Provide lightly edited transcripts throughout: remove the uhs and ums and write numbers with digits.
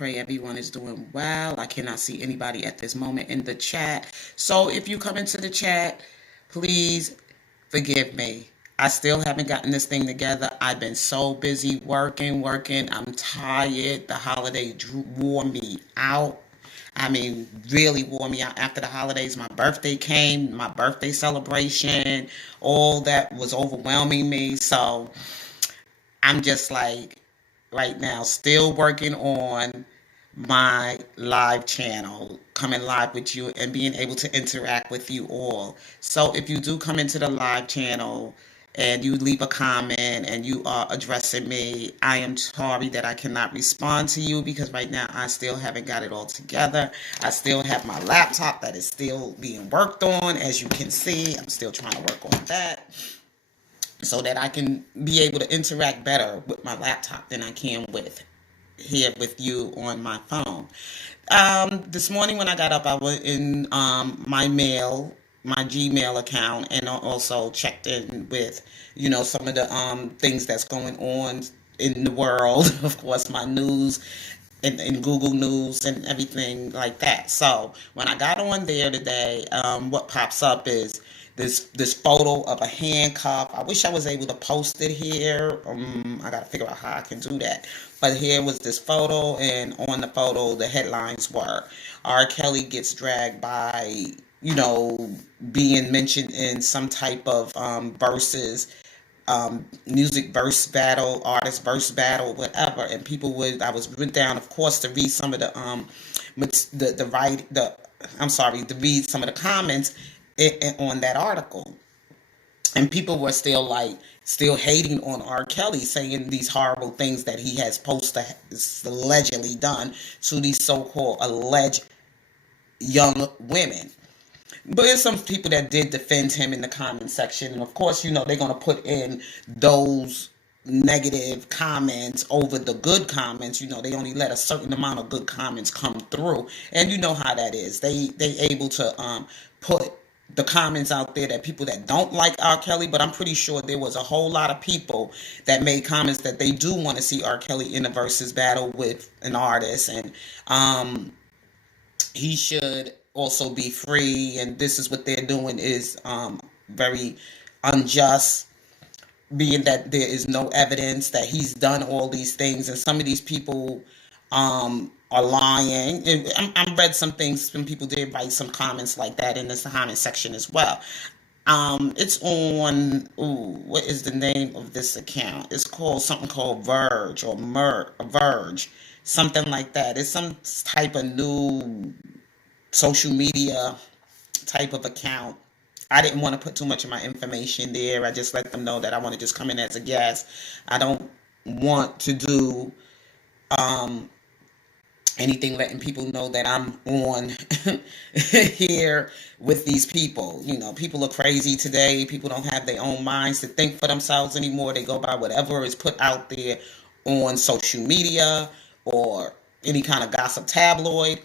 pray everyone is doing well. I cannot see anybody at this moment in the chat. So if you come into the chat, please forgive me. I still haven't gotten this thing together. I've been so busy working. I'm tired. The holiday wore me out. I mean, really wore me out after the holidays. My birthday came, my birthday celebration, all that was overwhelming me. So I'm just like, right now, still working on my live channel, coming live with you and being able to interact with you all. So if you do come into the live channel and you leave a comment and you are addressing me, I am sorry that I cannot respond to you because right now I still haven't got it all together. I still have my laptop that is still being worked on. As you can see, I'm still trying to work on that so that I can be able to interact better with my laptop than I can with here with you on my phone. This morning when I got up, I was in my mail, my Gmail account, and I also checked in with, some of the things that's going on in the world. Of course, my news in Google News and everything like that. So when I got on there today, what pops up is this photo of a handcuff. I wish I was able to post it here. I got to figure out how I can do that. But here was this photo, and on the photo, the headlines were R. Kelly gets dragged by, being mentioned in some type of verses, music verse battle, artist verse battle, whatever. And people went down, of course, to read some of to read some of the comments on that article. And people were still hating on R. Kelly, saying these horrible things that he has allegedly done to these so-called alleged young women. But there's some people that did defend him in the comment section. And of course, they're going to put in those negative comments over the good comments. They only let a certain amount of good comments come through. And you know how that is. They able to put the comments out there that people that don't like R. Kelly, but I'm pretty sure there was a whole lot of people that made comments that they do want to see R. Kelly in a versus battle with an artist, and he should also be free. And this is what they're doing is very unjust, being that there is no evidence that he's done all these things, and some of these people are lying. I read some things, some people did write some comments like that in this comment section as well. It's on, what is the name of this account? It's called something called Verge or Verge, something like that. It's some type of new social media type of account. I didn't want to put too much of my information there. I just let them know that I want to just come in as a guest. I don't want to do anything letting people know that I'm on here with these people. People are crazy today. People don't have their own minds to think for themselves anymore. They go by whatever is put out there on social media or any kind of gossip tabloid,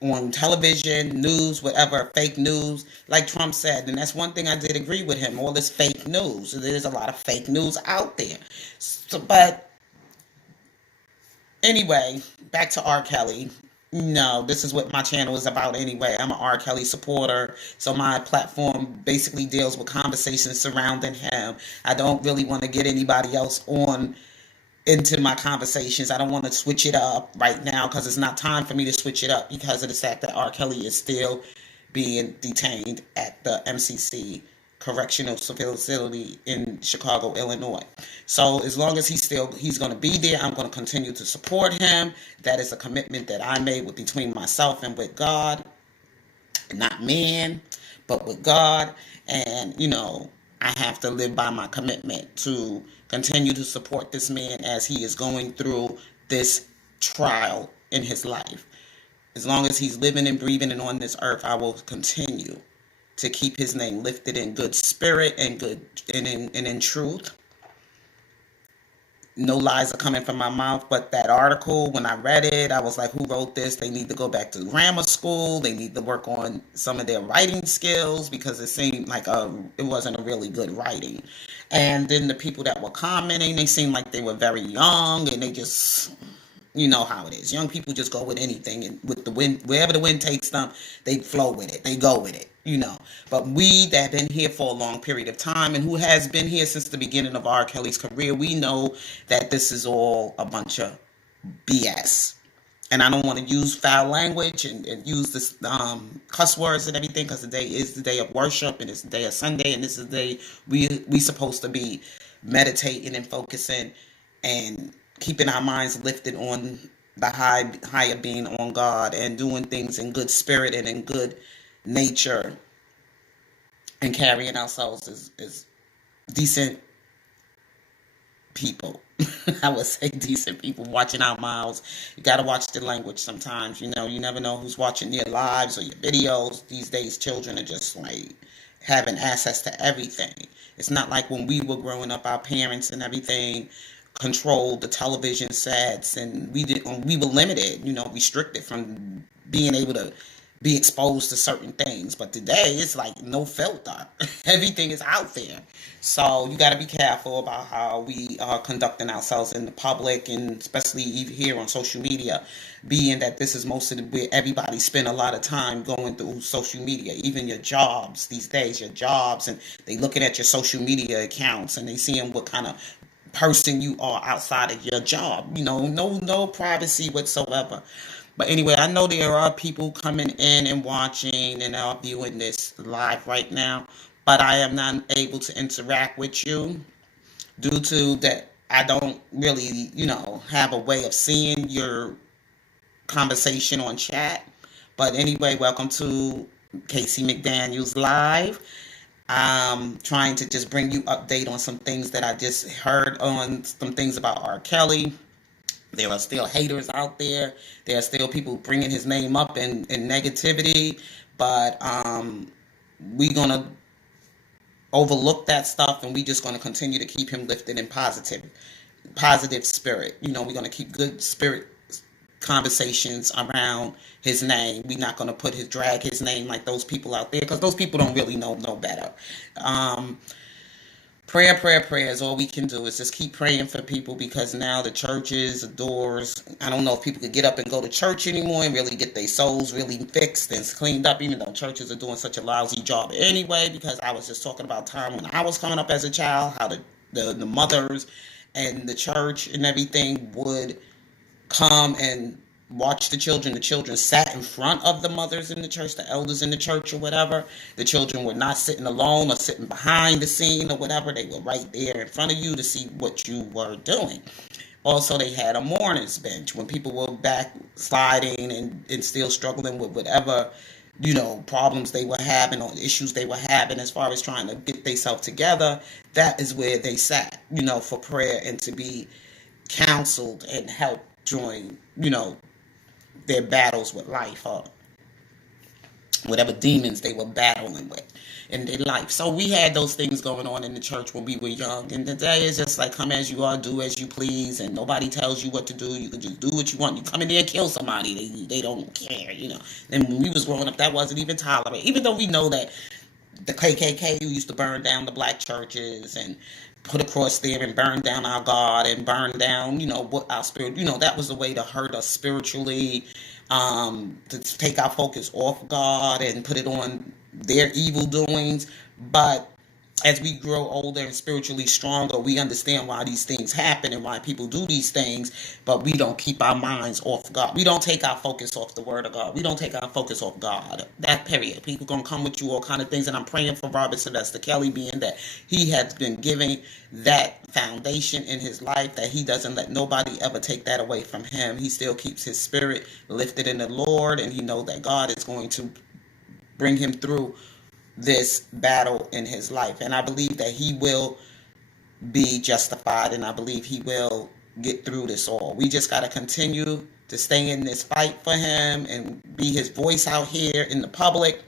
on television, news, whatever, fake news, like Trump said. And that's one thing I did agree with him, all this fake news. There's a lot of fake news out there. But anyway, back to R. Kelly. No, this is what my channel is about anyway. I'm an R. Kelly supporter, so my platform basically deals with conversations surrounding him. I don't really want to get anybody else on into my conversations. I don't want to switch it up right now because it's not time for me to switch it up because of the fact that R. Kelly is still being detained at the MCC Correctional Facility in Chicago, Illinois. So as long as he's going to be there, I'm going to continue to support him. That is a commitment that I made between myself and with God, not man, but with God. And I have to live by my commitment to continue to support this man as he is going through this trial in his life. As long as he's living and breathing and on this earth, I will continue to keep his name lifted in good spirit and in truth. No lies are coming from my mouth. But that article, when I read it, I was like, who wrote this? They need to go back to grammar school. They need to work on some of their writing skills because it seemed like it wasn't a really good writing. And then the people that were commenting, they seemed like they were very young and they just You know how it is. Young people just go with anything, and with the wind, wherever the wind takes them, they flow with it. They go with it, you know. But we that have been here for a long period of time and who has been here since the beginning of R. Kelly's career, we know that this is all a bunch of BS. And I don't want to use foul language and use this cuss words and everything, because today is the day of worship and it's the day of Sunday, and this is the day we supposed to be meditating and focusing and keeping our minds lifted on the higher being, on God, and doing things in good spirit and in good nature, and carrying ourselves as decent people. I would say decent people, watching our mouths. You got to watch the language sometimes. You know, you never know who's watching your lives or your videos. These days, children are just like having access to everything. It's not like when we were growing up, our parents and everything controlled the television sets, and we were limited, you know, restricted from being able to be exposed to certain things. But today it's like no filter. Everything is out there. So you got to be careful about how we are conducting ourselves in the public, and especially here on social media, being that this is most of where everybody spend a lot of time going through social media. Even your jobs these days, your jobs, and they looking at your social media accounts and they seeing what kind of person you are outside of your job. You know, no privacy whatsoever. But anyway, I know there are people coming in and watching and are viewing this live right now, but I am not able to interact with you due to that I don't really, you know, have a way of seeing your conversation on chat. But anyway, welcome to Casey McDaniels Live. I'm trying to just bring you update on some things that I just heard, on some things about R. Kelly. There are still haters out there. There are still people bringing his name up in negativity. But we're going to overlook that stuff, and we're just going to continue to keep him lifted in positive spirit. You know, we're going to keep good spirit conversations around his name. We're not going to drag his name like those people out there, because those people don't really know better. Prayer is all we can do, is just keep praying for people, because now the churches, the doors, I don't know if people could get up and go to church anymore and really get their souls really fixed and cleaned up, even though churches are doing such a lousy job anyway. Because I was just talking about time when I was coming up as a child, how the mothers and the church and everything would come and watch the children. The children sat in front of the mothers in the church, the elders in the church or whatever. The children were not sitting alone or sitting behind the scene or whatever. They were right there in front of you to see what you were doing. Also, they had a mourner's bench when people were backsliding and still struggling with whatever, you know, problems they were having or issues they were having as far as trying to get themselves together. That is where they sat, you know, for prayer and to be counseled and helped during, you know, their battles with life, or whatever demons they were battling with in their life. So we had those things going on in the church when we were young. And today is just like, come as you are, do as you please, and nobody tells you what to do. You can just do what you want. You come in there and kill somebody, they don't care, you know. And when we was growing up, that wasn't even tolerated. Even though we know that the KKK used to burn down the black churches and put a cross there and burn down our God and burn down, you know, what our spirit, you know, that was the way to hurt us spiritually, to take our focus off God and put it on their evil doings. But as we grow older and spiritually stronger, we understand why these things happen and why people do these things, but we don't keep our minds off God. We don't take our focus off the word of God. We don't take our focus off God. That period. People going to come with you all kind of things, and I'm praying for Robert Sylvester Kelly, being that he has been giving that foundation in his life, that he doesn't let nobody ever take that away from him. He still keeps his spirit lifted in the Lord, and he knows that God is going to bring him through this battle in his life. And I believe that he will be justified, and I believe he will get through this all. We just got to continue to stay in this fight for him and be his voice out here in the public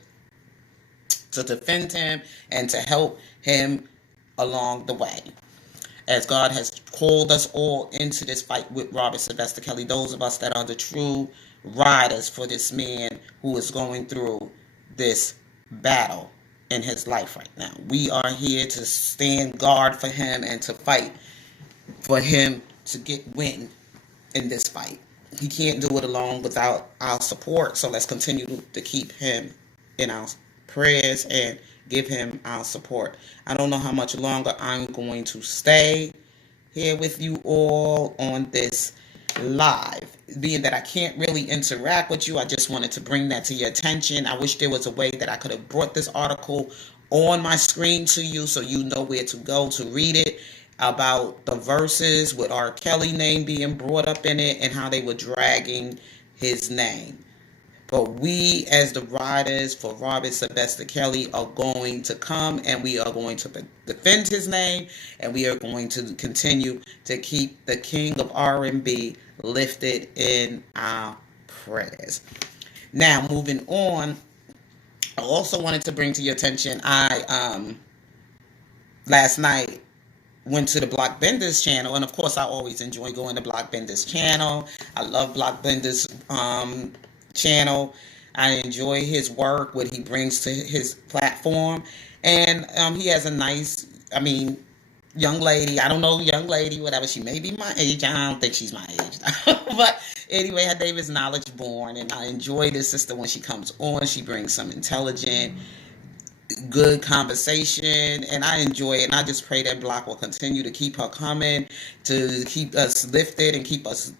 to defend him and to help him along the way, as God has called us all into this fight with Robert Sylvester Kelly, those of us that are the true riders for this man who is going through this battle in his life right now. We are here to stand guard for him and to fight for him to get win in this fight. he can't do it alone without our support. So let's continue to keep him in our prayers and give him our support. I don't know how much longer I'm going to stay here with you all on this live. Being that I can't really interact with you, I just wanted to bring that to your attention. I wish there was a way that I could have brought this article on my screen to you so you know where to go to read it, about the verses with R. Kelly name being brought up in it and how they were dragging his name. But we, as the writers for Robert Sylvester Kelly, are going to come and we are going to defend his name, and we are going to continue to keep the king of R&B lifted in our prayers. Now, moving on, I also wanted to bring to your attention, last night went to the Block Benders channel, and of course I always enjoy going to Block Benders channel. I love Block Benders channel. I enjoy his work, what he brings to his platform, and he has a nice, young lady. I don't know, young lady, whatever. She may be my age. I don't think she's my age, but anyway, her name is Knowledge Born, and I enjoy this sister when she comes on. She brings some intelligent, good conversation, and I enjoy it, and I just pray that Block will continue to keep her coming, to keep us lifted and keep us,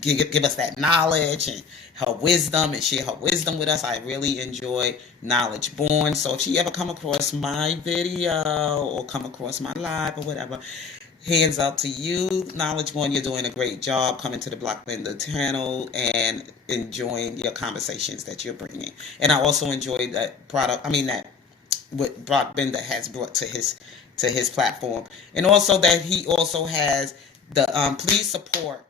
give us that knowledge and her wisdom, and share her wisdom with us. I really enjoy Knowledge Born. So if she ever come across my video or come across my live or whatever, hands out to you, Knowledge Born. You're doing a great job coming to the Block Bender channel and enjoying your conversations that you're bringing. And I also enjoy that product, that what Block Bender has brought to his platform, and also that he also has the please support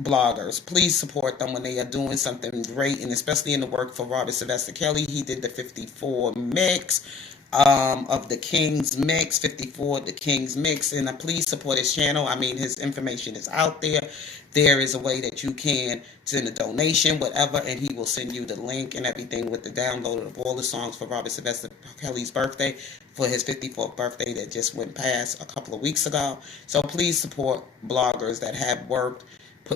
bloggers. Please support them when they are doing something great, and especially in the work for Robert Sylvester Kelly. He did the 54 mix of the King's Mix, 54 the King's Mix, and please support his channel. His information is out there. There is a way that you can send a donation, whatever, and he will send you the link and everything with the download of all the songs for Robert Sylvester Kelly's birthday, for his 54th birthday that just went past a couple of weeks ago. So please support bloggers that have worked,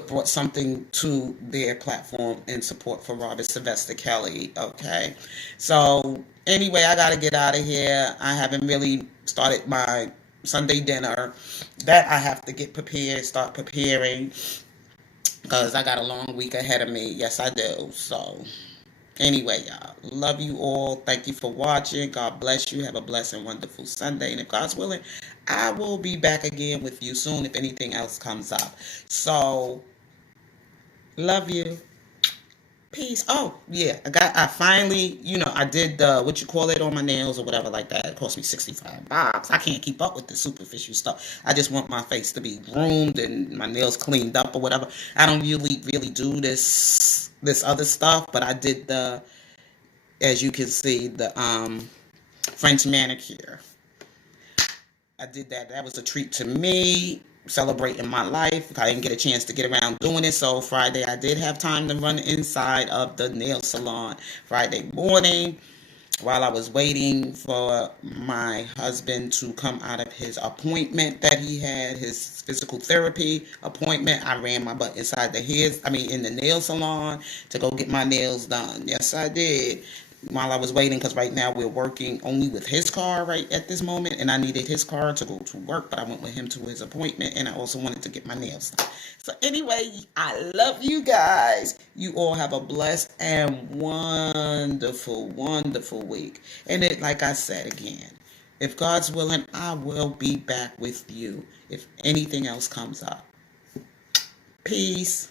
brought something to their platform in support for Robert Sylvester Kelly, okay? So anyway, I got to get out of here. I haven't really started my Sunday dinner. That I have to get prepared, start preparing, because I got a long week ahead of me. Yes, I do. So anyway, y'all, love you all. Thank you for watching. God bless you. Have a blessed and wonderful Sunday. And if God's willing, I will be back again with you soon if anything else comes up. So, love you. Peace. Oh, yeah. I finally, I did what you call it on my nails or whatever like that. It cost me $65. I can't keep up with the superficial stuff. I just want my face to be groomed and my nails cleaned up or whatever. I don't really do this other stuff, but I did as you can see, the French manicure. I did that. That was a treat to me, celebrating my life. I didn't get a chance to get around doing it, so Friday I did have time to run inside of the nail salon Friday morning while I was waiting for my husband to come out of his appointment that he had, his physical therapy appointment. I ran my butt inside in the nail salon to go get my nails done. Yes, I did. While I was waiting, because right now we're working only with his car right at this moment, and I needed his car to go to work, but I went with him to his appointment, and I also wanted to get my nails done. So anyway, I love you guys. You all have a blessed and wonderful, wonderful week. And like I said again, if God's willing, I will be back with you if anything else comes up. Peace.